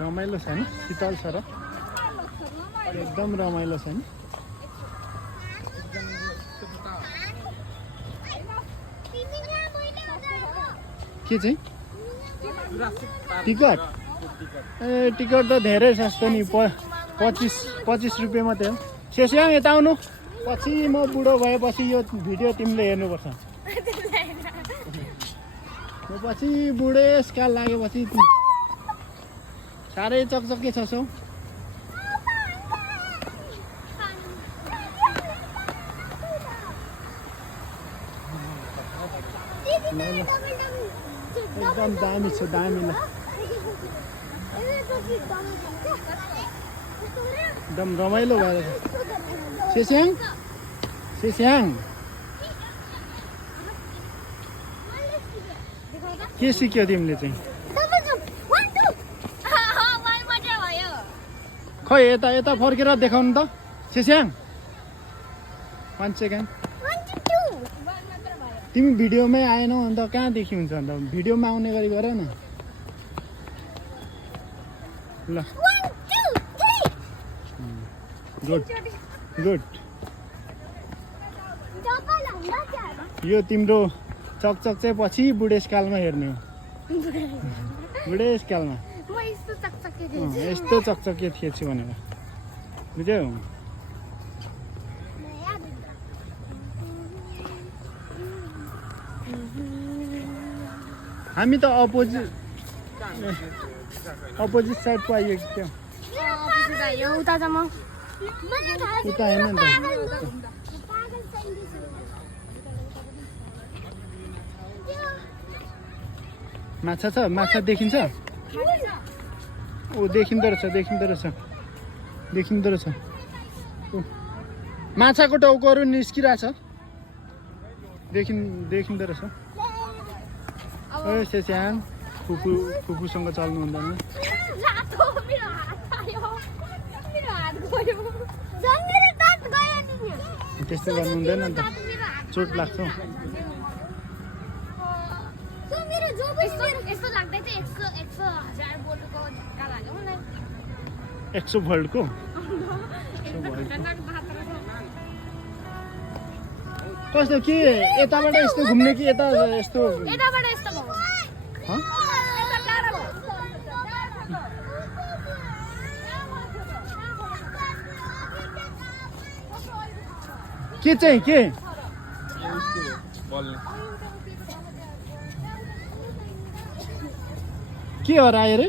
रमाइलो छ नि शीतल छ र एकदम रमाइलो छ नि के चाहिँ टिकट ए टिकट त धेरै सस्तो नि 25 रुपियाँ मात्रै हो सेस्याङ यता आउनु पछि म बुढो भएपछि यो भिडियो तिमीले हेर्नुपर्छ पछि बुढेसकाल लागेपछि साह्रै चकचके छ सौ एकदम दामी छ दामी ल एकदम रमाइलो भएर सेस्याङ सेस्याङ के सिक्यो तिमीले चाहिँ खै यता यता फर्केर देखाउनु त सेस्याङ 1 सेकेन्ड तिमी भिडियोमै आएनौ अन्त कहाँदेखि हुन्छ अन्त भिडियोमा आउने गरी गर न ल गुड गुड यो तिम्रो चकचक चाहिँ पछि बुढेसकालमा हेर्ने हो बुढेसकालमा यस्तो चकचके थिएछु भनेर बुझ्यौ हामी त अपोजिट साइड को आइयो क्या उता हेर्नु नि माछा छ माछा देखिन्छ ओ देखिँदो रहेछ माछाको टाउकोहरू निस्किरहेछ देखिँदो रहेछ ए सेस्याङ फुपूसँग चल्नु हुँदैन त्यस्तो गर्नु हुँदैन नि त चोट लाग्छ 100 भोल्टको कस्तो के यताबाट यस्तो घुम्ने कि यता यस्तो के चाहिँ के हरायो रे